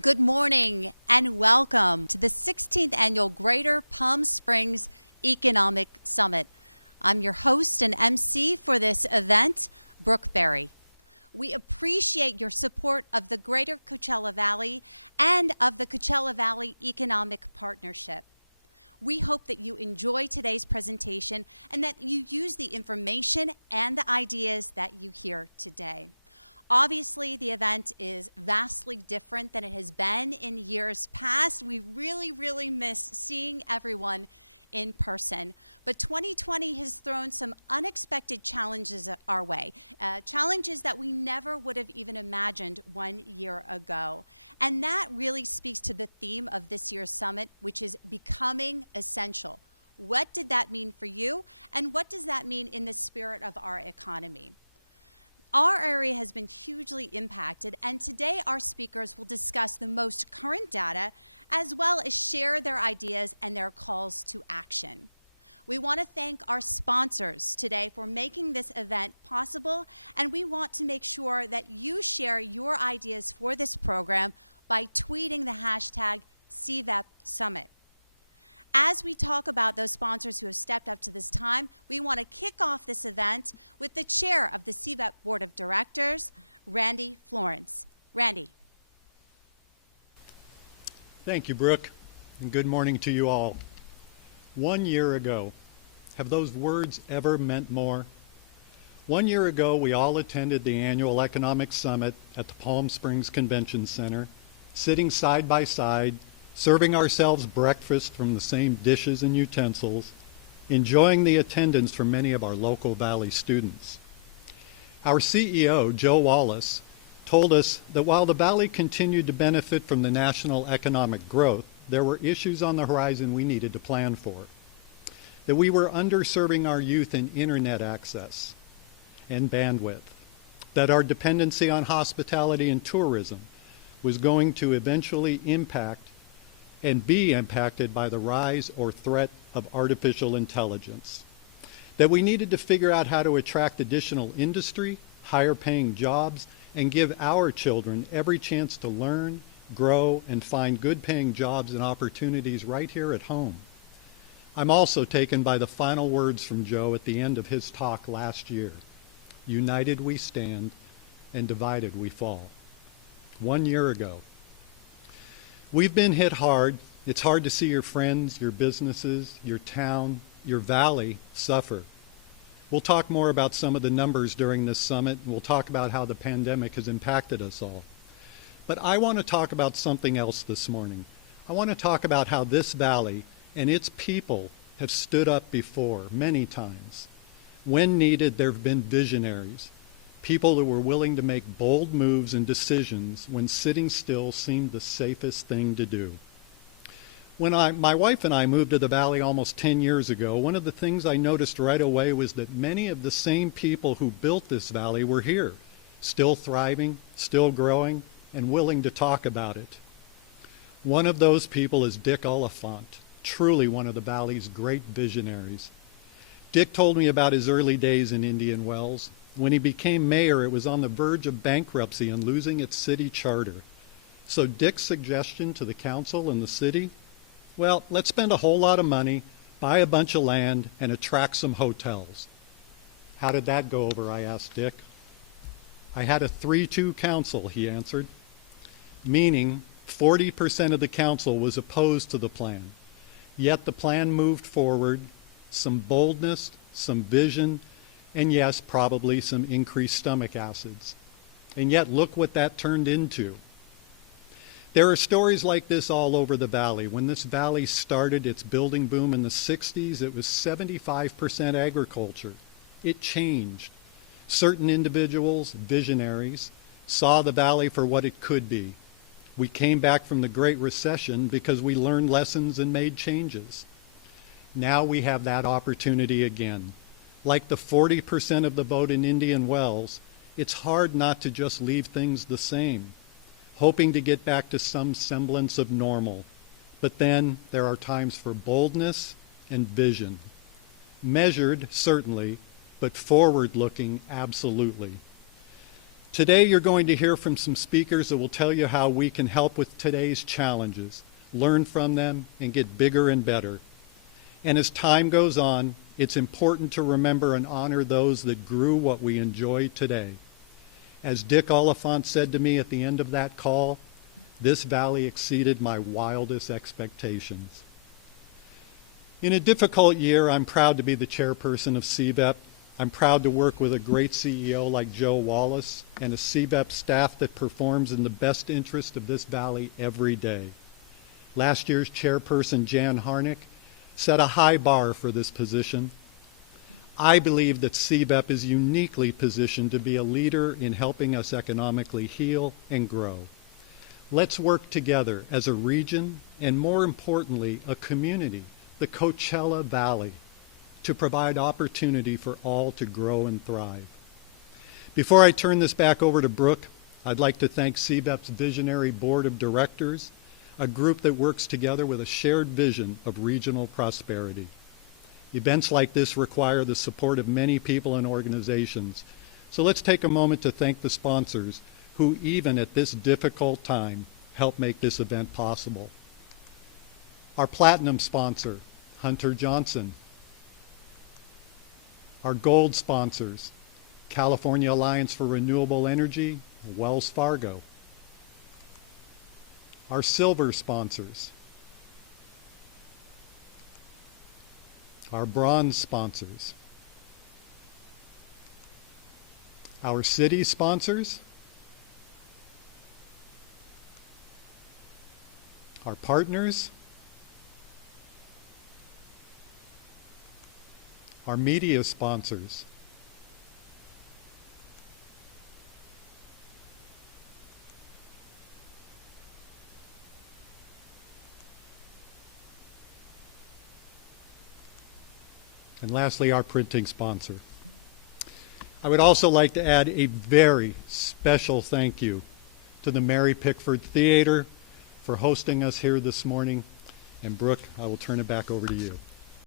Good morning and welcome to the 16th Annual Greater Palm Springs Economic Summit. I'm your host and MC for this event, Brooke Berry. We appreciate your support of the Greater Coachella Valley and of the Coachella Valley Economic Partnership. We hope that you enjoy today's presentation and that you use the information and the ideas that you hear today. Obviously, the event is vastly different than it has been in years past. We really miss seeing everyone in person. But 2020 has thrown some unexpected challenges our way, challenges that we never would have even imagined 1 year ago. And that really speaks to the theme of this year's summit, which is becoming essential. What did that mean for you? And what does that mean in the spirit of our economy? Our area has been hugely impacted, and today our speakers will discuss the most current data as well as share their ideas and their calls to action. We want to thank our sponsors today for making this event possible, and we want to make sure that you share your ideas for this program by tweeting the hashtag CVEP Summit. As we talk about those sponsors who have stepped up to this time, we want to kick off this event with the chair of the CVEP Board of Directors, Randy Florence. Randy. Thank you, Brooke, and good morning to you all. 1 year ago, have those words ever meant more? 1 year ago, we all attended the annual Economic Summit at the Palm Springs Convention Center, sitting side by side, serving ourselves breakfast from the same dishes and utensils, enjoying the attendance from many of our local Valley students. Our CEO, Joe Wallace, told us that while the Valley continued to benefit from the national economic growth, there were issues on the horizon we needed to plan for. That we were underserving our youth in internet access and bandwidth. That our dependency on hospitality and tourism was going to eventually impact and be impacted by the rise or threat of artificial intelligence. That we needed to figure out how to attract additional industry, higher paying jobs, and give our children every chance to learn, grow, and find good paying jobs and opportunities right here at home. I'm also taken by the final words from Joe at the end of his talk last year. United we stand, and divided we fall. 1 year ago. We've been hit hard. It's hard to see your friends, your businesses, your town, your valley suffer. We'll talk more about some of the numbers during this summit, and we'll talk about how the pandemic has impacted us all. But I want to talk about something else this morning. I want to talk about how this valley and its people have stood up before many times. When needed, there have been visionaries. People who were willing to make bold moves and decisions when sitting still seemed the safest thing to do. When my wife and I moved to the Valley almost 10 years ago, one of the things I noticed right away was that many of the same people who built this valley were here, still thriving, still growing, and willing to talk about it. One of those people is Dick Oliphant, truly one of the Valley's great visionaries. Dick told me about his early days in Indian Wells. When he became mayor, it was on the verge of bankruptcy and losing its city charter. So Dick's suggestion to the council and the city, well, let's spend a whole lot of money, buy a bunch of land, and attract some hotels. How did that go over, I asked Dick. I had a 3-2 council, he answered, meaning 40% of the council was opposed to the plan. Yet the plan moved forward, some boldness, some vision, and yes, probably some increased stomach acids. And yet, look what that turned into. There are stories like this all over the valley. When this valley started its building boom in the 60s, it was 75% agriculture. It changed. Certain individuals, visionaries, saw the valley for what it could be. We came back from the Great Recession because we learned lessons and made changes. Now we have that opportunity again. Like the 40% of the vote in Indian Wells, it's hard not to just leave things the same, hoping to get back to some semblance of normal. But then there are times for boldness and vision. Measured, certainly, but forward-looking, absolutely. Today you're going to hear from some speakers that will tell you how we can help with today's challenges, learn from them, and get bigger and better. And as time goes on, it's important to remember and honor those that grew what we enjoy today. As Dick Oliphant said to me at the end of that call, this valley exceeded my wildest expectations. In a difficult year, I'm proud to be the chairperson of CVEP. I'm proud to work with a great CEO like Joe Wallace and a CVEP staff that performs in the best interest of this valley every day. Last year's chairperson, Jan Harnick, set a high bar for this position. I believe that CVEP is uniquely positioned to be a leader in helping us economically heal and grow. Let's work together as a region and, more importantly, a community, the Coachella Valley, to provide opportunity for all to grow and thrive. Before I turn this back over to Brooke, I'd like to thank CVEP's visionary board of directors, a group that works together with a shared vision of regional prosperity. Events like this require the support of many people and organizations, so let's take a moment to thank the sponsors who, even at this difficult time, help make this event possible. Our platinum sponsor, Hunter Johnson. Our gold sponsors, California Alliance for Renewable Energy, Wells Fargo. Our silver sponsors, our bronze sponsors, our city sponsors, our partners, our media sponsors, and lastly, our printing sponsor. I would also like to add a very special thank you to the Mary Pickford Theater for hosting us here this morning. And Brooke, I will turn it back over to you.